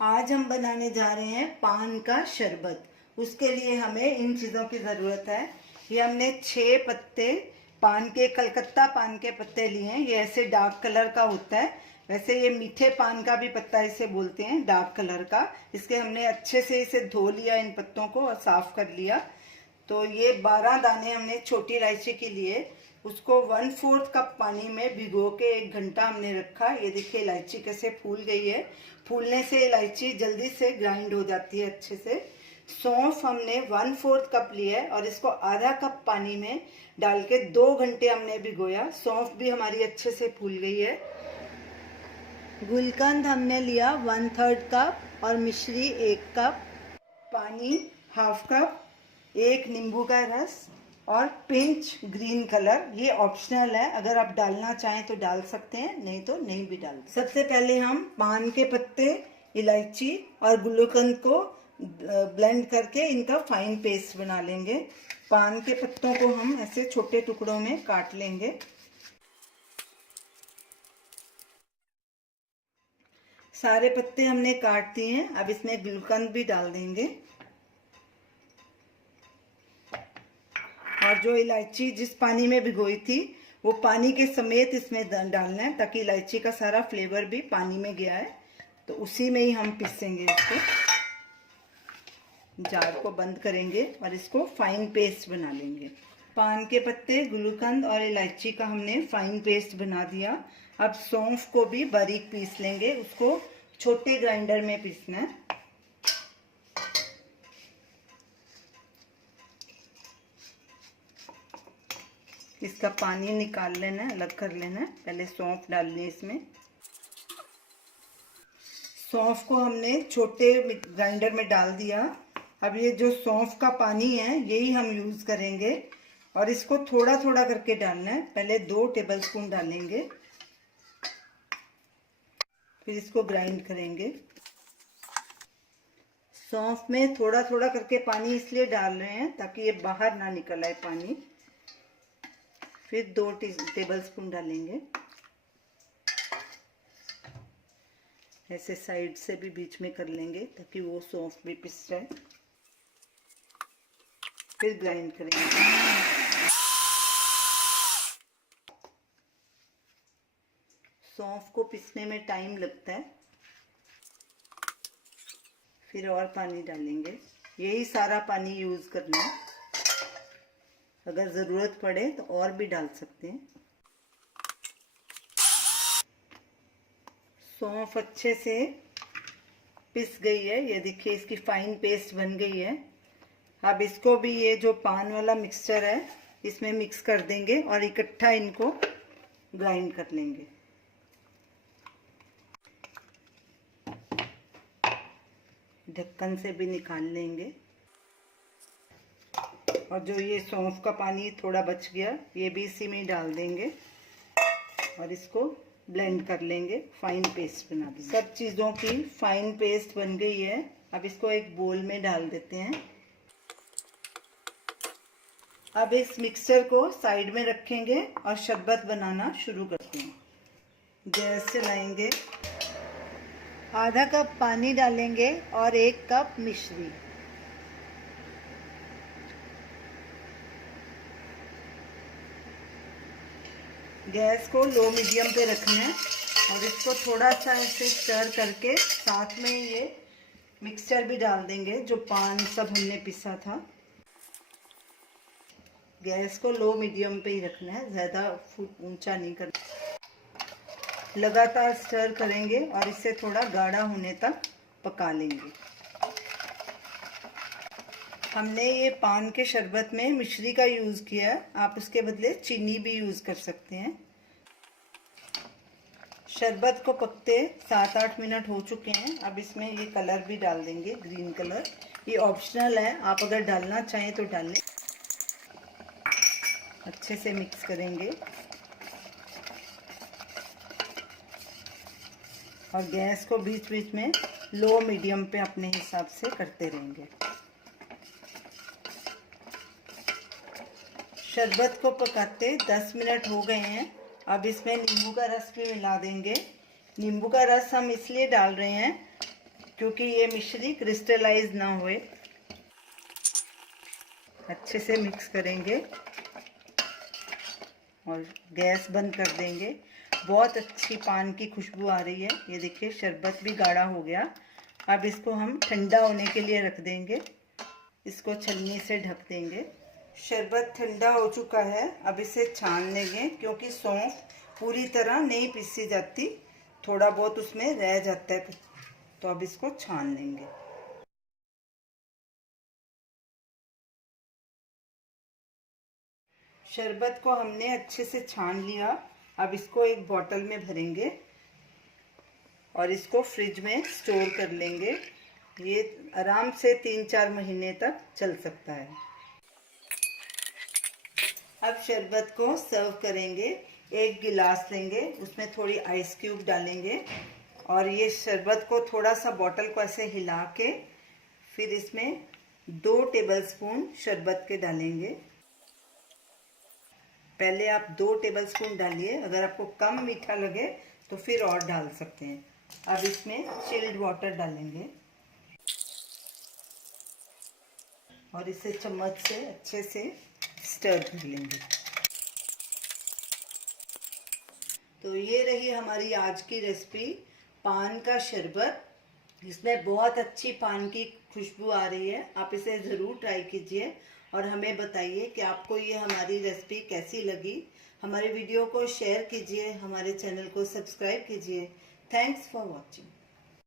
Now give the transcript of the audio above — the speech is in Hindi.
आज हम बनाने जा रहे हैं पान का शरबत। उसके लिए हमें इन चीज़ों की ज़रूरत है। ये हमने 6 पत्ते पान के, कलकत्ता पान के पत्ते लिए हैं। ये ऐसे डार्क कलर का होता है। वैसे ये मीठे पान का भी पत्ता इसे बोलते हैं, डार्क कलर का। इसके हमने अच्छे से इसे धो लिया, इन पत्तों को, और साफ कर लिया। तो ये 12 दाने हमने छोटी इलायची के लिए, उसको 1/4 कप पानी में भिगो के 1 घंटा हमने रखा। ये देखिए इलायची कैसे फूल गई है। फूलने से इलायची जल्दी से ग्राइंड हो जाती है अच्छे से। सौंफ हमने 1/4 कप लिया है और इसको आधा कप पानी में डाल के 2 घंटे हमने भिगोया। सौंफ भी हमारी अच्छे से फूल गई है। गुलकंद हमने लिया 1/3 कप और मिश्री 1 कप, पानी 1/2 कप, 1 नींबू का रस और पिंच ग्रीन कलर। ये ऑप्शनल है, अगर आप डालना चाहें तो डाल सकते हैं, नहीं तो नहीं भी डाल। सबसे पहले हम पान के पत्ते, इलायची और गुलकंद को ब्लेंड करके इनका फाइन पेस्ट बना लेंगे। पान के पत्तों को हम ऐसे छोटे टुकड़ों में काट लेंगे। सारे पत्ते हमने काट दिए हैं। अब इसमें गुलकंद भी डाल देंगे और जो इलायची जिस पानी में भिगोई थी वो पानी के समेत इसमें डालना है, ताकि इलायची का सारा फ्लेवर भी पानी में गया है। तो उसी में ही हम पीसेंगे इसको। जार को बंद करेंगे और इसको फाइन पेस्ट बना लेंगे। पान के पत्ते, गुलकंद और इलायची का हमने फाइन पेस्ट बना दिया। अब सौंफ को भी बारीक पीस लेंगे। उसको छोटे ग्राइंडर में पीसना है। इसका पानी निकाल लेना है, अलग कर लेना है। पहले सौंफ डालनी है इसमें। सौंफ को हमने छोटे ग्राइंडर में डाल दिया। अब ये जो सौंफ का पानी है यही हम यूज करेंगे और इसको थोड़ा थोड़ा करके डालना है। पहले 2 टेबलस्पून डालेंगे, फिर इसको ग्राइंड करेंगे। सौंफ में थोड़ा थोड़ा करके पानी इसलिए डाल रहे हैं ताकि ये बाहर ना निकल आए पानी। फिर 2 टेबलस्पून डालेंगे। ऐसे साइड से भी बीच में कर लेंगे ताकि वो सौंफ भी पिस जाए। फिर ग्राइंड करेंगे। सौंफ को पिसने में टाइम लगता है। फिर और पानी डालेंगे। यही सारा पानी यूज करना है, अगर ज़रूरत पड़े तो और भी डाल सकते हैं। सौंफ अच्छे से पिस गई है। ये देखिए इसकी फाइन पेस्ट बन गई है। अब इसको भी, ये जो पान वाला मिक्सचर है, इसमें मिक्स कर देंगे और इकट्ठा इनको ग्राइंड कर लेंगे। ढक्कन से भी निकाल लेंगे। और जो ये सौंफ का पानी थोड़ा बच गया, ये भी इसी में डाल देंगे और इसको ब्लेंड कर लेंगे, फाइन पेस्ट बना देंगे। सब चीज़ों की फाइन पेस्ट बन गई है। अब इसको एक बोल में डाल देते हैं। अब इस मिक्सचर को साइड में रखेंगे और शरबत बनाना शुरू करते हैं। गैस चलाएंगे, आधा कप पानी डालेंगे और 1 कप मिश्री। गैस को लो मीडियम पे रखना है और इसको थोड़ा सा ऐसे स्टर करके साथ में ये मिक्सचर भी डाल देंगे जो पान सब हमने पिसा था। गैस को लो मीडियम पे ही रखना है, ज़्यादा ऊंचा नहीं करना। लगातार स्टर करेंगे और इसे थोड़ा गाढ़ा होने तक पका लेंगे। हमने ये पान के शरबत में मिश्री का यूज़ किया है, आप उसके बदले चीनी भी यूज़ कर सकते हैं। शरबत को पकते 7-8 मिनट हो चुके हैं। अब इसमें ये कलर भी डाल देंगे, ग्रीन कलर। ये ऑप्शनल है, आप अगर डालना चाहें तो डाल लें। अच्छे से मिक्स करेंगे और गैस को बीच बीच में लो मीडियम पे अपने हिसाब से करते रहेंगे। शरबत को पकाते 10 मिनट हो गए हैं। अब इसमें नींबू का रस भी मिला देंगे। नींबू का रस हम इसलिए डाल रहे हैं क्योंकि ये मिश्री क्रिस्टलाइज ना होए। अच्छे से मिक्स करेंगे और गैस बंद कर देंगे। बहुत अच्छी पान की खुशबू आ रही है। ये देखिए शरबत भी गाढ़ा हो गया। अब इसको हम ठंडा होने के लिए रख देंगे। इसको छलनी से ढक देंगे। शरबत ठंडा हो चुका है। अब इसे छान लेंगे, क्योंकि सौंफ पूरी तरह नहीं पीसी जाती, थोड़ा बहुत उसमें रह जाता है। तो अब इसको छान लेंगे। शरबत को हमने अच्छे से छान लिया। अब इसको एक बोतल में भरेंगे और इसको फ्रिज में स्टोर कर लेंगे। ये आराम से 3-4 महीने तक चल सकता है। अब शरबत को सर्व करेंगे। एक गिलास लेंगे, उसमें थोड़ी आइस क्यूब डालेंगे और ये शरबत को थोड़ा सा बोतल को ऐसे हिला के फिर इसमें 2 टेबलस्पून शरबत के डालेंगे। पहले आप 2 टेबलस्पून डालिए, अगर आपको कम मीठा लगे तो फिर और डाल सकते हैं। अब इसमें चिल्ड वाटर डालेंगे और इसे चम्मच से अच्छे से स्टर कर लेंगे। तो ये रही हमारी आज की रेसिपी, पान का शरबत। इसमें बहुत अच्छी पान की खुशबू आ रही है। आप इसे ज़रूर ट्राई कीजिए और हमें बताइए कि आपको ये हमारी रेसिपी कैसी लगी। हमारे वीडियो को शेयर कीजिए, हमारे चैनल को सब्सक्राइब कीजिए। Thanks for watching.